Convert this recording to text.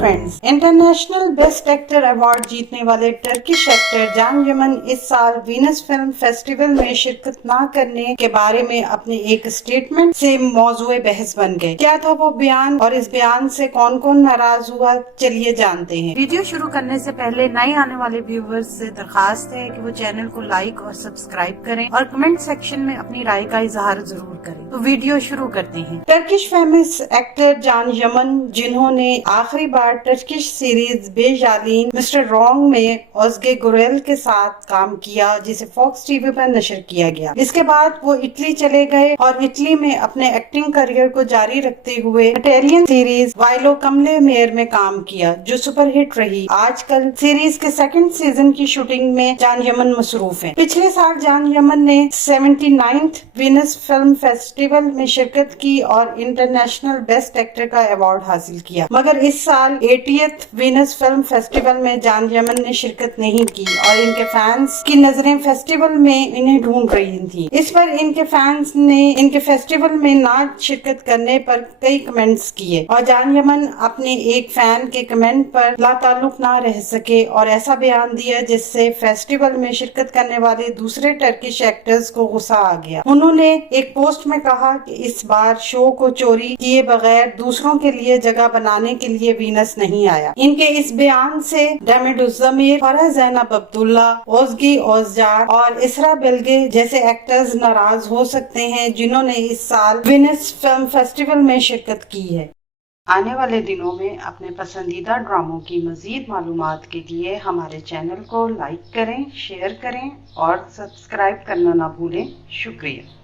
Friends, international best actor award जीतने वाले Turkish actor जान यमन इस साल वीनस फिल्म फेस्टिवल में शिरकत न करने के बारे में अपने एक स्टेटमेंट से मौजूए बहस बन गए। क्या था वो बयान और इस बयान से कौन कौन नाराज हुआ, चलिए जानते हैं। वीडियो शुरू करने से पहले नए आने वाले व्यूवर्स से दरखास्त है कि वो चैनल को लाइक और सब्सक्राइब करें और कमेंट सेक्शन में अपनी राय का इजहार जरूर करें। तो वीडियो शुरू करते हैं। टर्किश फेमस एक्टर जान यमन, जिन्होंने आखिरी बार टर्किश सीरीज बेजालीन मिस्टर रॉन्ग में ओज़गे गुरेल के साथ काम किया, जिसे फॉक्स टीवी पर नशर किया गया। इसके बाद वो इटली चले गए और इटली में अपने एक्टिंग करियर को जारी रखते हुए इटालियन सीरीज वाइलो कमले मेयर में काम किया, जो सुपरहिट रही। आजकल सीरीज के सेकंड सीजन की शूटिंग में जान यमन मसरूफ है। पिछले साल जान यमन ने 79th वीनस फिल्म फेस्टिवल में शिरकत की और इंटरनेशनल बेस्ट एक्टर का अवार्ड हासिल किया, मगर इस साल 80th वीनस फिल्म फेस्टिवल में जान यमन ने शिरकत नहीं की और इनके फैंस की नजरें फेस्टिवल में इन्हें ढूंढ रही थी। इस पर इनके फैंस ने इनके फेस्टिवल में ना शिरकत करने पर कई कमेंट्स किए और जान यमन अपने एक फैन के कमेंट पर लाताल्लुक ना रह सके और ऐसा बयान दिया जिससे फेस्टिवल में शिरकत करने वाले दूसरे टर्किश एक्टर्स को गुस्सा आ गया। उन्होंने एक पोस्ट में कहा कि इस बार शो को चोरी किए बगैर दूसरों के लिए जगह बनाने के लिए वीनस नहीं आया। इनके इस बयान से डेमिड उज़्ज़मीर, फरह ज़ैनब अब्दुल्ला, ओज़गी ओज़जार और इसरा बेल्गे जैसे एक्टर्स नाराज हो सकते हैं, जिन्होंने इस साल वीनस फिल्म फेस्टिवल में शिरकत की है। आने वाले दिनों में अपने पसंदीदा ड्रामों की मजीद मालूमात के लिए हमारे चैनल को लाइक करें, शेयर करें और सब्सक्राइब करना ना भूलें। शुक्रिया।